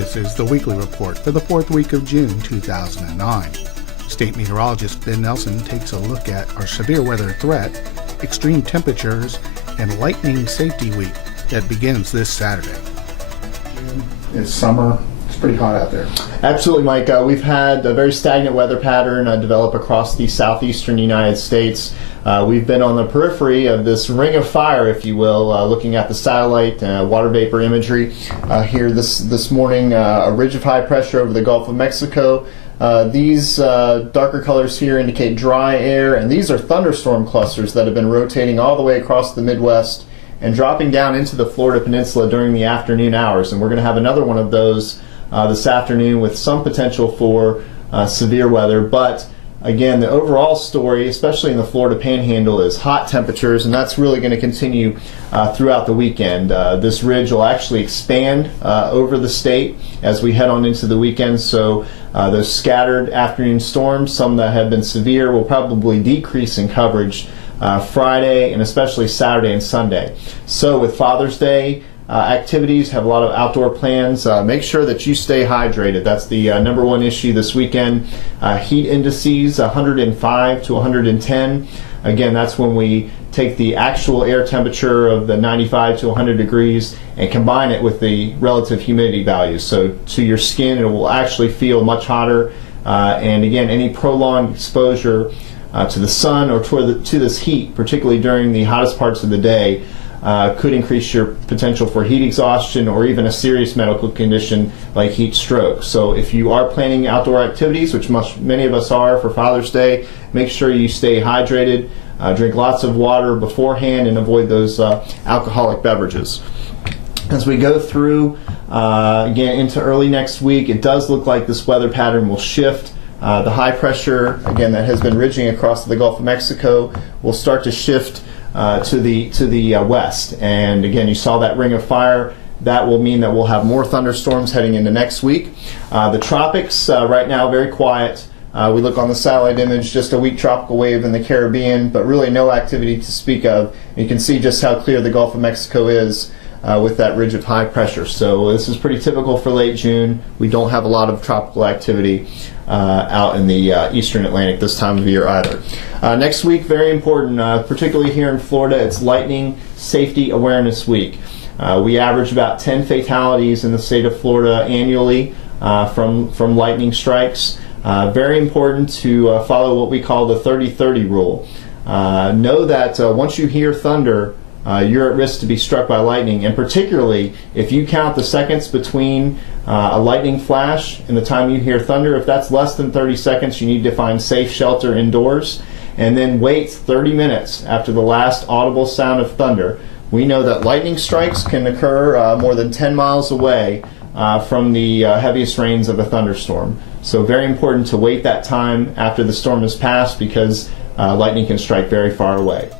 This is the weekly report for the fourth week of June 2009. State meteorologist Ben Nelson takes a look at our severe weather threat, extreme temperatures, and lightning safety week that begins this Saturday. It's summer. It's pretty hot out there. Absolutely, Mike. We've had a very stagnant weather pattern develop across the southeastern United States. We've been on the periphery of this ring of fire, if you will, looking at the satellite water vapor imagery here this morning. A ridge of high pressure over the Gulf of Mexico. These darker colors here indicate dry air, and these are thunderstorm clusters that have been rotating all the way across the Midwest and dropping down into the Florida Peninsula during the afternoon hours. And we're going to have another one of those this afternoon with some potential for severe weather. But again, the overall story, especially in the Florida Panhandle, is hot temperatures, and that's really going to continue throughout the weekend. This ridge will actually expand over the state as we head on into the weekend, so those scattered afternoon storms, some that have been severe, will probably decrease in coverage Friday and especially Saturday and Sunday. So with Father's Day activities, have a lot of outdoor plans, make sure that you stay hydrated. That's the number one issue this weekend. Heat indices 105 to 110. Again, that's when we take the actual air temperature of the 95 to 100 degrees and combine it with the relative humidity values. So to your skin, it will actually feel much hotter. And again, any prolonged exposure to the sun or to this heat, particularly during the hottest parts of the day, could increase your potential for heat exhaustion or even a serious medical condition like heat stroke. So if you are planning outdoor activities, which many of us are for Father's Day, make sure you stay hydrated, drink lots of water beforehand, and avoid those alcoholic beverages. As we go through again into early next week, it does look like this weather pattern will shift. The high pressure, again, that has been ridging across the Gulf of Mexico will start to shift to the west. And again, you saw that ring of fire. That will mean that we'll have more thunderstorms heading into next week. The tropics right now very quiet. We look on the satellite image, just a weak tropical wave in the Caribbean, but really no activity to speak of. You can see just how clear the Gulf of Mexico is with that ridge of high pressure. So this is pretty typical for late June. We don't have a lot of tropical activity out in the eastern Atlantic this time of year either. Next week, very important, particularly here in Florida, it's Lightning Safety Awareness Week. We average about 10 fatalities in the state of Florida annually from lightning strikes. Very important to follow what we call the 30-30 rule. Know that once you hear thunder, you're at risk to be struck by lightning, and particularly if you count the seconds between a lightning flash and the time you hear thunder, if that's less than 30 seconds, you need to find safe shelter indoors, and then wait 30 minutes after the last audible sound of thunder. We know that lightning strikes can occur more than 10 miles away from the heaviest rains of a thunderstorm. So very important to wait that time after the storm has passed, because lightning can strike very far away.